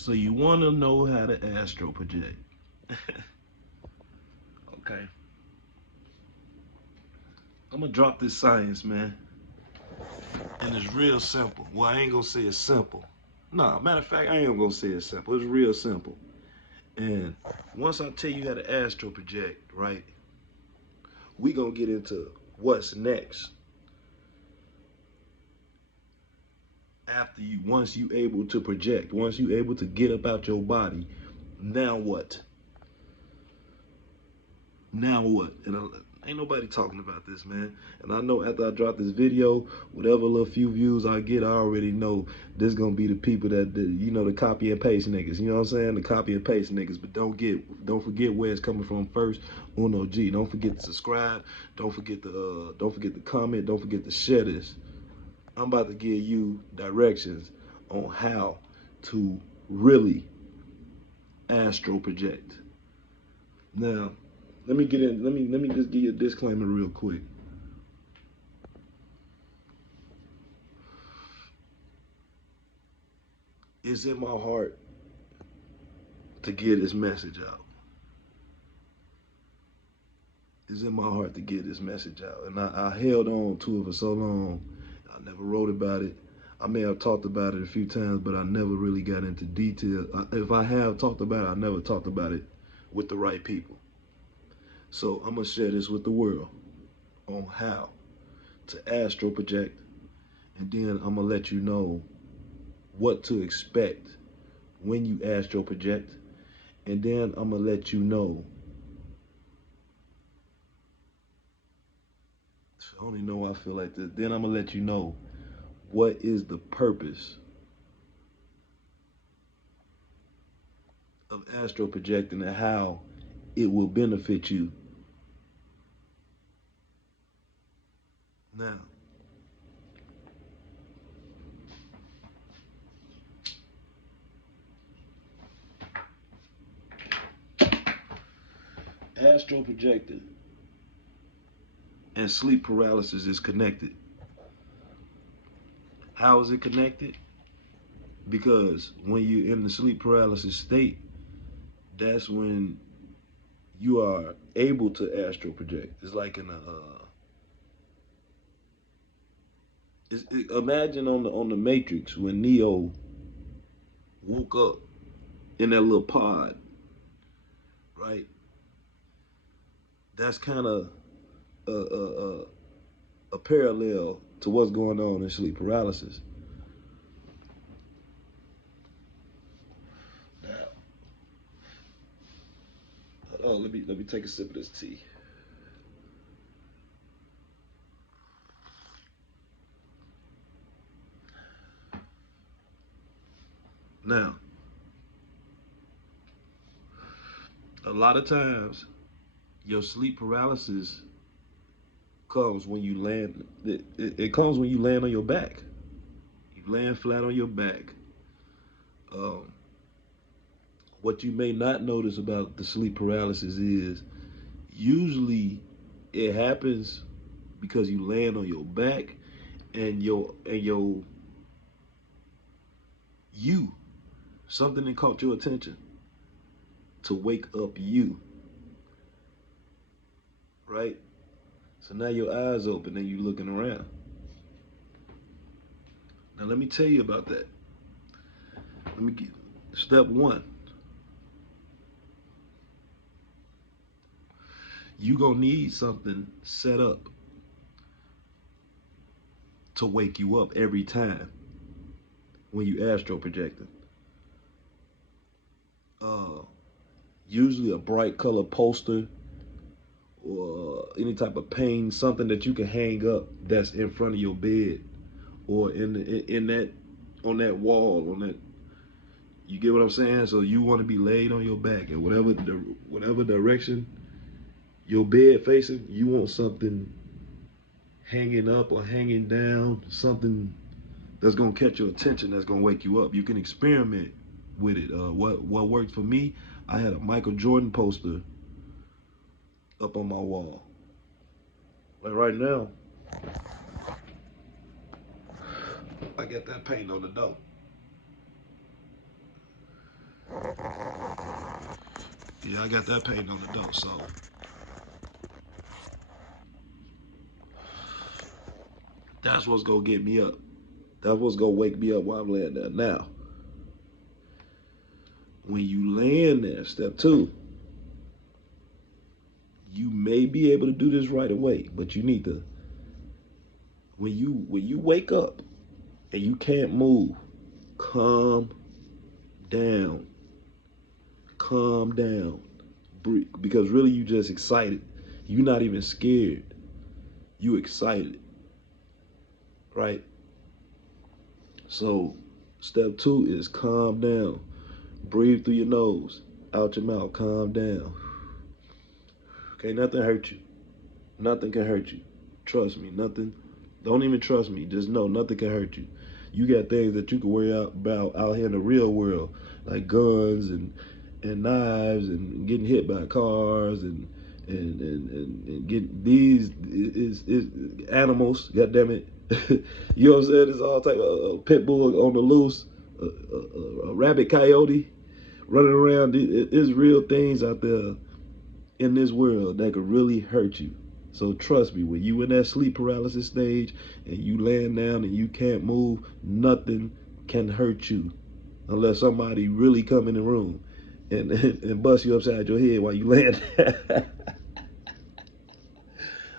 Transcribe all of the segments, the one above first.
So you want to know how to astral project. Okay. I'm going to drop this science, man. And it's real simple. Well, I ain't going to say it's simple. Nah, matter of fact, I ain't going to say it's simple. It's real simple. And once I tell you how to astral project, right, we going to get into what's next. After you, once you able to project, once you able to get up out your body, now what? Now what? And ain't nobody talking about this, man. And I know after I drop this video, whatever little few views I get, I already know this gonna be the people that you know, the copy and paste niggas. You know what I'm saying? The copy and paste niggas. But don't forget where it's coming from first. Uno G. Don't forget to subscribe. Don't forget to comment. Don't forget to share this. I'm about to give you directions on how to really astral project. Now, let me get in. Let me just give you a disclaimer real quick. It's in my heart to get this message out. It's in my heart to get this message out, and I held on to it for so long. I never wrote about it. I may have talked about it a few times, but I never really got into detail. If I have talked about it, I never talked about it with the right people. So I'm gonna share this with the world on how to astral project, and then I'm gonna let you know what to expect when you astral project, and then I'm gonna let you know. I don't even know why I feel like this. Then I'm gonna let you know what is the purpose of astral projecting and how it will benefit you. Now, astral projecting and sleep paralysis is connected. How is it connected? Because when you're in the sleep paralysis state, that's when you are able to astral project. It's like in a imagine on the Matrix when Neo woke up in that little pod, right? That's kind of a parallel to what's going on in sleep paralysis. Now, let me take a sip of this tea. Now, a lot of times your sleep paralysis comes when you land. It comes when you land on your back. You land flat on your back. Um, what you may not notice about the sleep paralysis is usually it happens because you land on your back and your you something that caught your attention to wake up you, right? So now your eyes open and you looking around. Now let me tell you about that. Let me get step one. You gonna need something set up to wake you up every time when you astral projecting. Uh, Usually a bright color poster or any type of pane, something that you can hang up that's in front of your bed or in that on that wall on that. You get what I'm saying? So you want to be laid on your back and whatever direction your bed facing, you want something hanging up or hanging down, something that's gonna catch your attention, that's gonna wake you up. You can experiment with it. What worked for me? I had a Michael Jordan poster up on my wall. Like right now, I got that paint on the door. Yeah, I got that paint on the door, so that's what's gonna get me up. That's what's gonna wake me up while I'm laying there. Now, when you land there, step two, you may be able to do this right away, but you need to when you wake up and you can't move, calm down. Calm down. Breathe, because really you just excited. You're not even scared. You excited, right? So step two is calm down. Breathe through your nose, out your mouth, calm down. Okay, nothing hurt you. Nothing can hurt you. Trust me, nothing. Don't even trust me. Just know nothing can hurt you. You got things that you can worry about out here in the real world, like guns and knives and getting hit by cars and get these is animals. God damn it, you know what I'm saying? There's all type of pit bull on the loose, a rabbit coyote running around. There's real things out there in this world that could really hurt you. So trust me, when you in that sleep paralysis stage and you laying down and you can't move, nothing can hurt you unless somebody really come in the room and bust you upside your head while you laying there.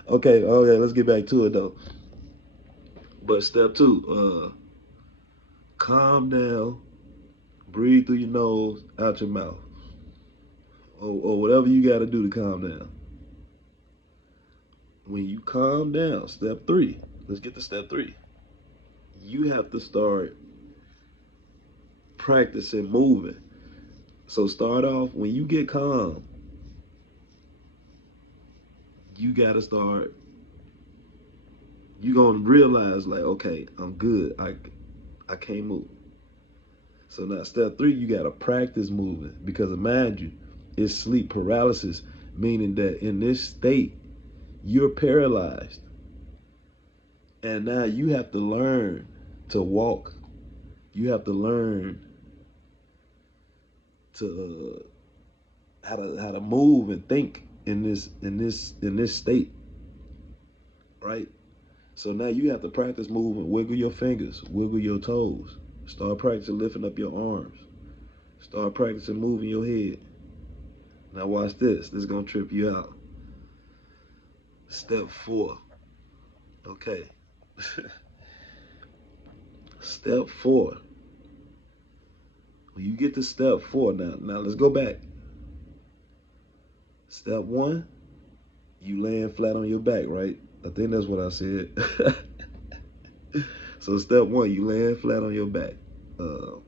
Okay, let's get back to it though. But step two, calm down, breathe through your nose, out your mouth, or whatever you got to do to calm down. When you calm down, step three. Let's get to step three. You have to start practicing moving. So start off when you get calm, you gotta start. You gonna realize like, okay, I'm good. I can't move. So now step three, you gotta practice moving because mind you, it's sleep paralysis, meaning that in this state you're paralyzed, and now you have to learn to walk. You have to learn to how to move and think in this state, right? So now you have to practice moving. Wiggle your fingers, wiggle your toes. Start practicing lifting up your arms. Start practicing moving your head. Now watch this. This is gonna trip you out. Step four. Okay. Step four. When you get to step four, now let's go back. Step one, you laying flat on your back, right? I think that's what I said. So step one, you laying flat on your back. Uh,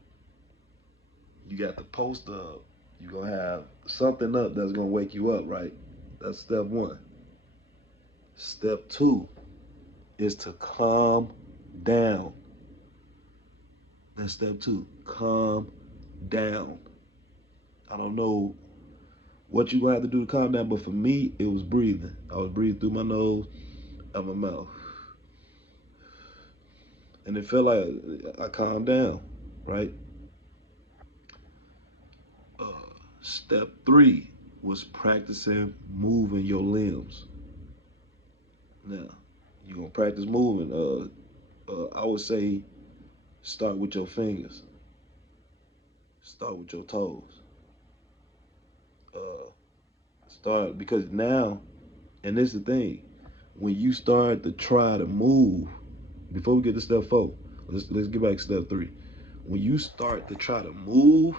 you got the poster up. You're gonna have something up that's gonna wake you up, right? That's step one. Step two is to calm down. That's step two. Calm down. I don't know what you gonna have to do to calm down, but for me, it was breathing. I was breathing through my nose, out my mouth, and it felt like I calmed down, right? Uh, Step three was practicing moving your limbs. Now, you're gonna practice moving. I would say start with your fingers, start with your toes. Uh, Start because now, and this is the thing, when you start to try to move, before we get to step four, let's get back to step three. When you start to try to move,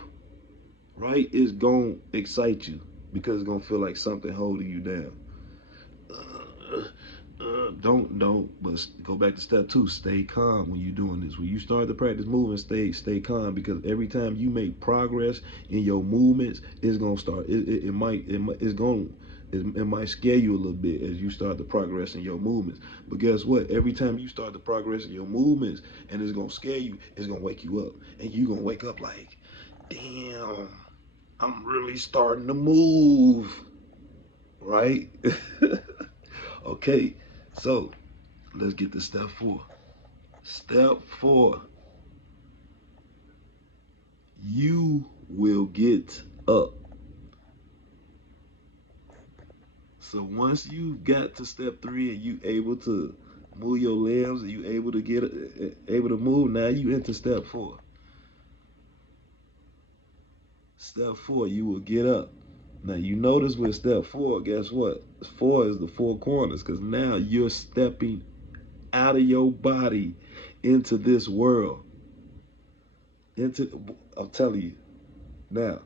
right, it's gonna excite you because it's gonna feel like something holding you down. Don't. But go back to step two. Stay calm when you're doing this. When you start to practice moving, stay calm because every time you make progress in your movements, it's gonna start. It might scare you a little bit as you start to progress in your movements. But guess what? Every time you start to progress in your movements, and it's gonna scare you, it's gonna wake you up, and you are gonna wake up like, damn, I'm really starting to move, right? Okay, so let's get to step four. Step four, you will get up. So once you got to step three and you able to move your limbs and you able to get able to move, now you into step four. Step four, you will get up. Now you notice with step four, guess what? Four is the four corners, because now you're stepping out of your body into this world. I'm telling you. Now,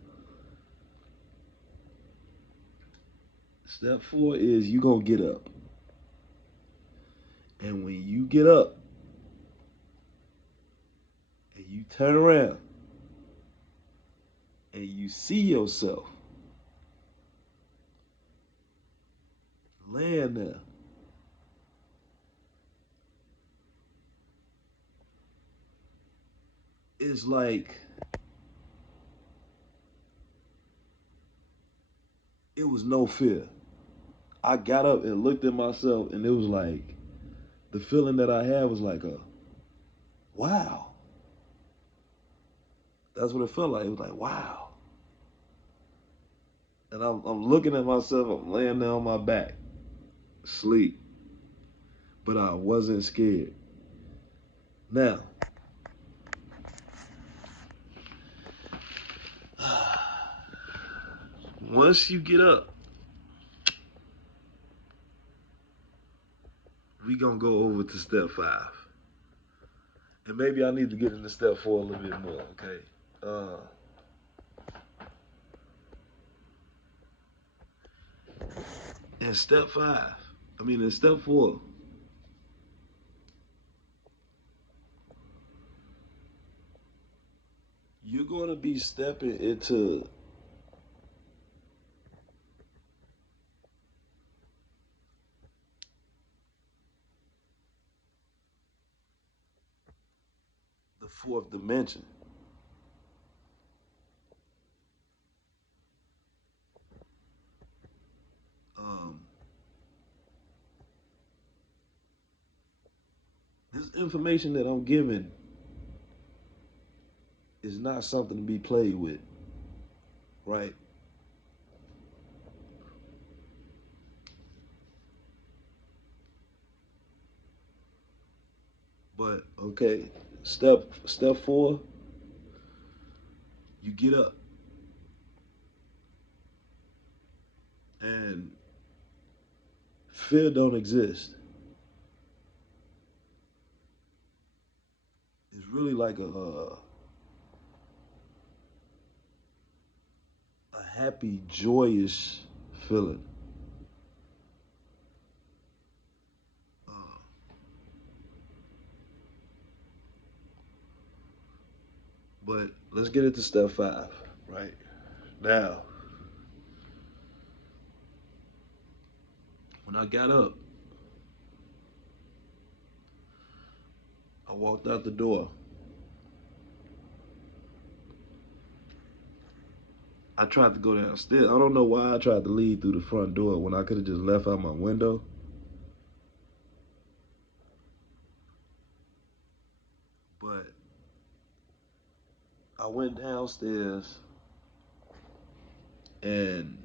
step four is you gonna get up. And when you get up and you turn around and you see yourself laying there, it's like it was no fear. I got up and looked at myself, and it was like the feeling that I had was like a wow. That's what it felt like. It was like wow. And I'm looking at myself. I'm laying there on my back, sleep, but I wasn't scared. Now, once you get up, we gonna go over to step five, and maybe I need to get into step four a little bit more. Okay. In step five, in step four, you're going to be stepping into the fourth dimension. Um, this information that I'm giving is not something to be played with, right? But okay, step four, you get up and fear don't exist. It's really like a happy, joyous feeling. Uh, but let's get into step five, right? Now, when I got up, I walked out the door. I tried to go downstairs. I don't know why I tried to leave through the front door when I could have just left out my window. But I went downstairs and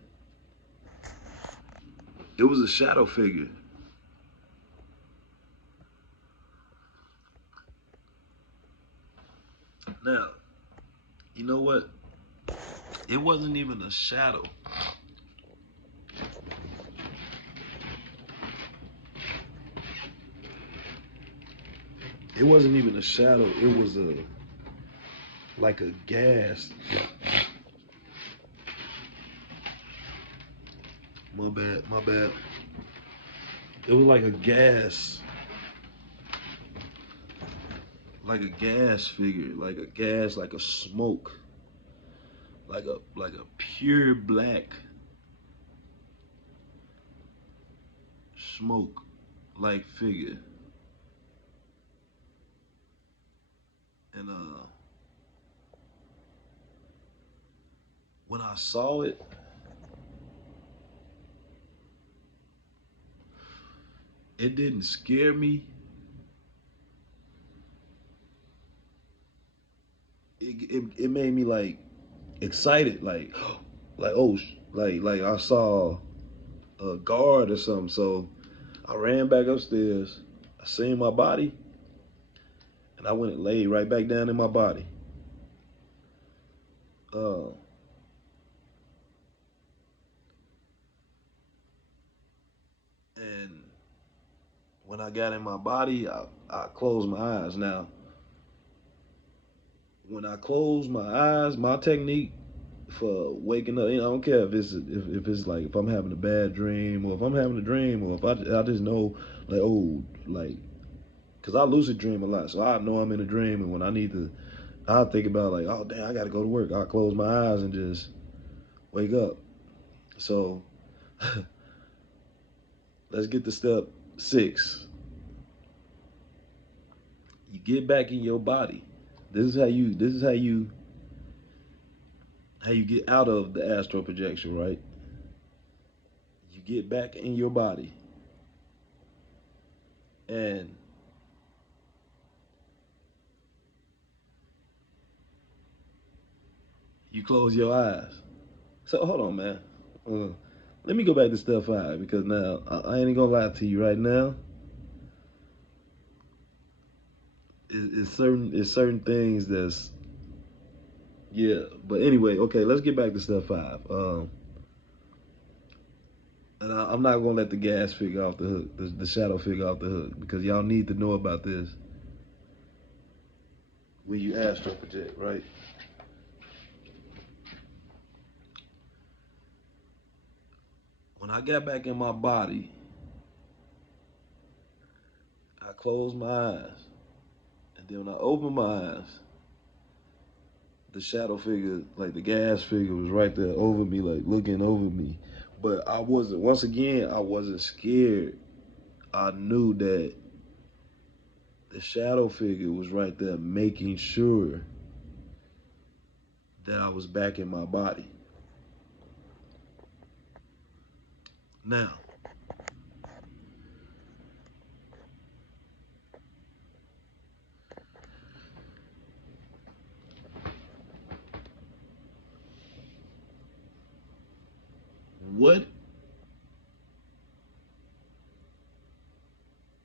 it was a shadow figure. Now, you know what? It wasn't even a shadow. It wasn't even a shadow. It was like a gas. My bad, my bad. It was like a gas figure, like a gas, like a smoke, like a pure black smoke like figure. And when I saw it, it didn't scare me. It made me like excited, like like oh, like I saw a guard or something. So I ran back upstairs. I seen my body, and I went and laid right back down in my body. Uh, and when I got in my body, I closed my eyes. Now, when I close my eyes, my technique for waking up, I don't care if it's like if I'm having a bad dream or if I'm having a dream or if I just know like like because I lucid dream a lot, so I know I'm in a dream, and when I need to, I think about like, oh damn, I gotta go to work. I close my eyes and just wake up. So let's get to step 6. You get back in your body. This is how you get out of the astral projection, right? You get back in your body and you close your eyes. So hold on, man. Uh, Let me go back to step 5 because now I ain't gonna lie to you right now. It's certain things that's yeah. But anyway, okay, let's get back to step 5. And I'm not gonna let the gas figure off the hook, the shadow figure off the hook, because y'all need to know about this when you astral project, right? When I got back in my body, I closed my eyes, and then when I opened my eyes, the shadow figure, like the gas figure, was right there over me, like looking over me. But I wasn't. Once again, I wasn't scared. I knew that the shadow figure was right there, making sure that I was back in my body. Now, what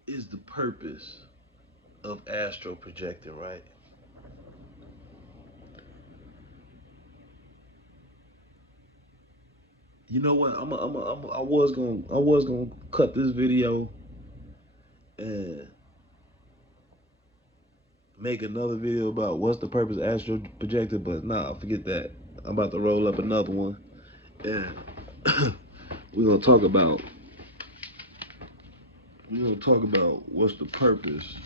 is the purpose of astral projecting, right? You know what? I was gonna cut this video and make another video about what's the purpose of astral projecting, but nah, forget that. I'm about to roll up another one, and we're gonna talk about what's the purpose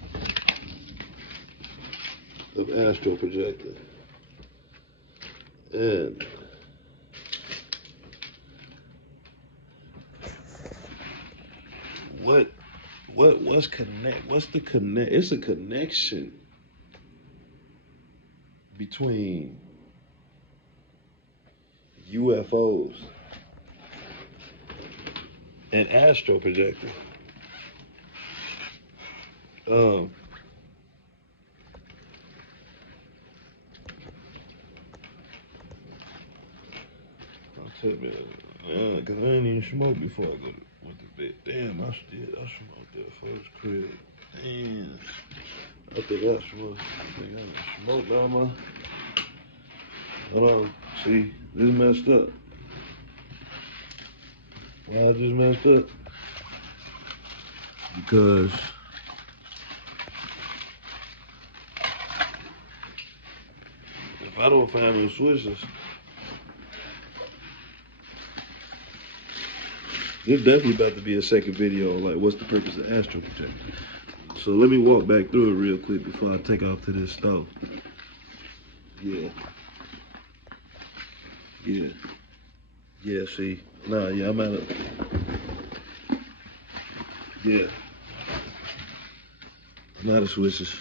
of astral projecting, and what what's the connect? It's a connection between UFOs and astral projecting. Um, I'll tell you, cause I ain't even smoked before I went to bed. Damn, I smoked that first crib. Damn, I smoked all my. Hold on, see, this messed up. Why I just messed up? Because if I don't find no switches, there's definitely about to be a second video on like what's the purpose of astral projection. So let me walk back through it real quick before I take off to this stove. Yeah. Yeah. Yeah, see. Nah, yeah, I'm at a yeah. I'm out of switches.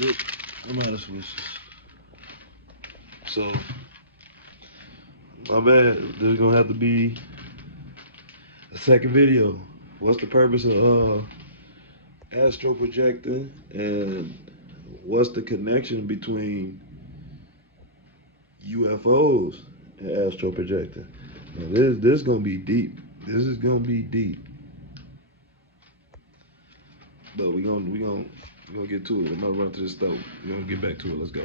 Yep. I'm out of switches. So my bad. There's gonna have to be a second video. What's the purpose of astral projecting, and what's the connection between UFOs An astral projector. Now this gonna be deep. This is gonna be deep. But we gonna get to it. I'm gonna run to the stove. We're gonna get back to it. Let's go.